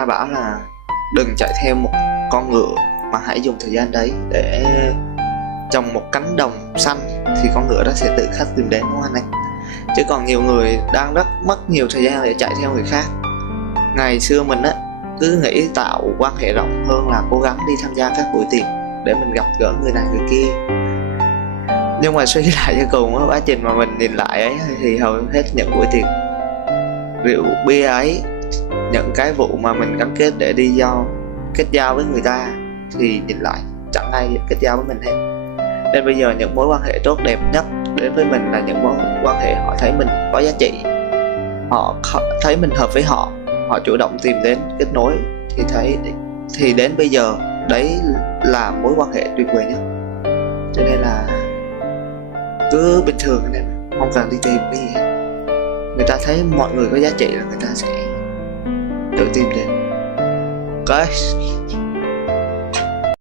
ta bảo là đừng chạy theo một con ngựa mà hãy dùng thời gian đấy để trồng một cánh đồng xanh, thì con ngựa đó sẽ tự khắc tìm đến, đúng không anh em? Chứ còn nhiều người đang rất mất nhiều thời gian để chạy theo người khác. Ngày xưa mình á cứ nghĩ tạo quan hệ rộng hơn là cố gắng đi tham gia các buổi tiệc để mình gặp gỡ người này người kia. Nhưng mà suy lại cho cùng á, quá trình mà mình nhìn lại ấy thì hầu hết những buổi tiệc rượu bia ấy, những cái vụ mà mình gắn kết để đi kết giao với người ta, thì nhìn lại chẳng ai kết giao với mình hết. Nên bây giờ những mối quan hệ tốt đẹp nhất đến với mình là những mối quan hệ họ thấy mình có giá trị, họ thấy mình hợp với họ, họ chủ động tìm đến kết nối, thì đến bây giờ đấy là mối quan hệ tuyệt vời nhất. Cho nên là cứ bình thường anh em, không cần đi tìm cái gì hết. Người ta thấy mọi người có giá trị là người ta sẽ tự tìm đến. Ok,